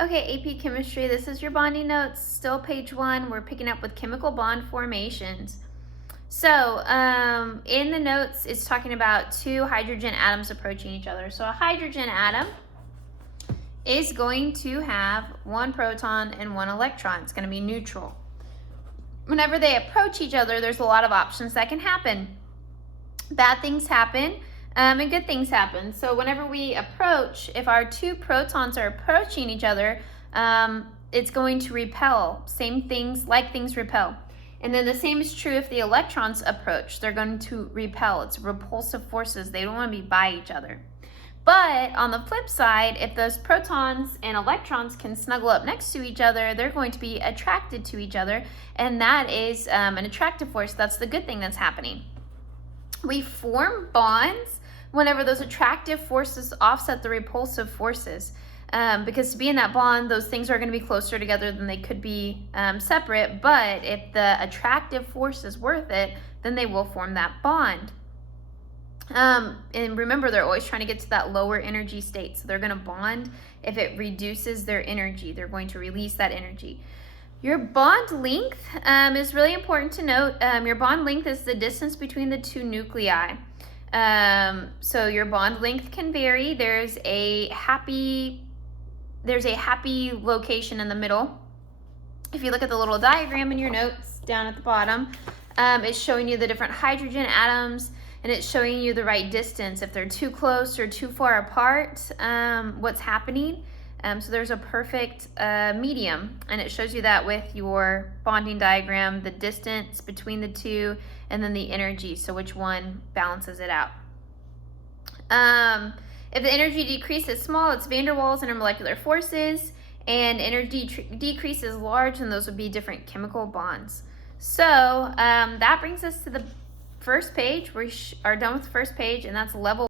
Okay, AP Chemistry, this is your bonding notes, still page 1. We're picking up with chemical bond formations. So, in the notes, it's talking about two hydrogen atoms approaching each other. So a hydrogen atom is going to have one proton and one electron. It's going to be neutral. Whenever they approach each other, there's a lot of options that can happen. Bad things happen. And good things happen. So whenever we approach, if our two protons are approaching each other, it's going to repel. Same things, like things repel. And then the same is true if the electrons approach. They're going to repel. It's repulsive forces. They don't want to be by each other. But on the flip side, if those protons and electrons can snuggle up next to each other, they're going to be attracted to each other. And that is an attractive force. That's the good thing that's happening. We form bonds whenever those attractive forces offset the repulsive forces. Because to be in that bond, those things are going to be closer together than they could be separate. But if the attractive force is worth it, then they will form that bond. And remember, they're always trying to get to that lower energy state. So they're going to bond if it reduces their energy. They're going to release that energy. Your bond length is really important to note. Your bond length is the distance between the two nuclei. So your bond length can vary. There's a happy location in the middle. If you look at the little diagram in your notes down at the bottom, it's showing you the different hydrogen atoms, and it's showing you the right distance. If they're too close or too far apart, what's happening. So there's a perfect medium, and it shows you that with your bonding diagram, the distance between the two, and then the energy, so which one balances it out. If the energy decrease is small, it's van der Waals intermolecular forces, and energy decrease is large, and those would be different chemical bonds. So that brings us to the first page. We are done with the first page, and that's level